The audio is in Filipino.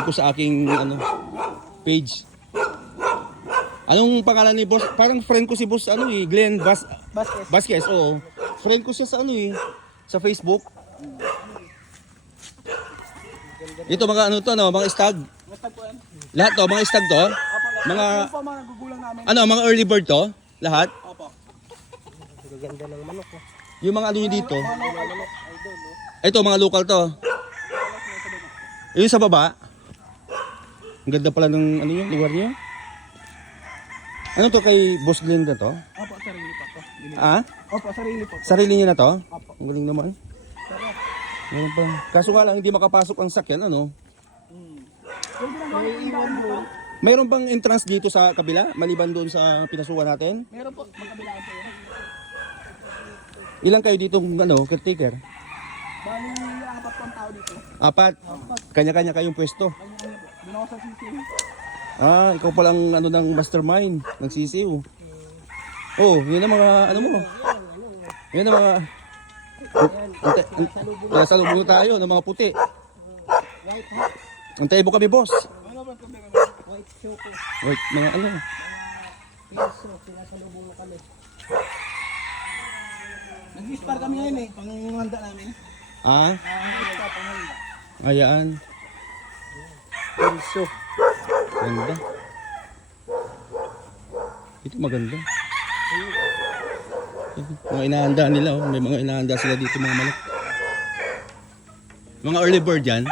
ko sa aking ano page. Anong pangalan ni boss? Parang friend ko si boss ano eh, Glenn Vasquez. Oo. Friend ko siya sa ano eh, sa Facebook. Ito mga ano to no, mga stag. Lahat to, mga stag to. Mga ano, mga early bird to, lahat. Opo. Ganda ng manok. Yung mga ano nyo dito. Ito mga local to. Yung sa baba. Ang ganda pala ng ano yung lugar niyo. Ano to kay Boss Glenn na to? Opo, sarili po to. Ah? Opo, sarili po. Sarili niya na to? Opo. Ang galing naman. Meron pa. Kaso nga lang hindi makapasok ang sakyan ano. May iwan mo. Mayroon bang entrance dito sa kabila maliban doon sa pinasukan natin? Meron po, magkabilaan po yun. Ilang kayo dito ano, caretaker? Bali, apat pang tao dito. Apat. Kanya-kanya kayong pwesto. Kanya-kanya po. Doon ako sa CCA. Ah, ikaw palang ano ng mastermind, nagsisiw. Oh, yun ang mga ano mo. Yun ang mga nasa lubong tayo ng mga puti. Antay mo kami, boss. Ano ba problema? White choco. Wait, mga ano. Piso, pinasalubong mo kami. Nag-dispar kami ngayon eh. Panghanda namin. Ah, Nag-dispar, panghanda. ayan. Piso. Ganda. Ito maganda. Mga inahanda nila, oh. May mga inahanda sila dito mga manok. Mga early bird yan.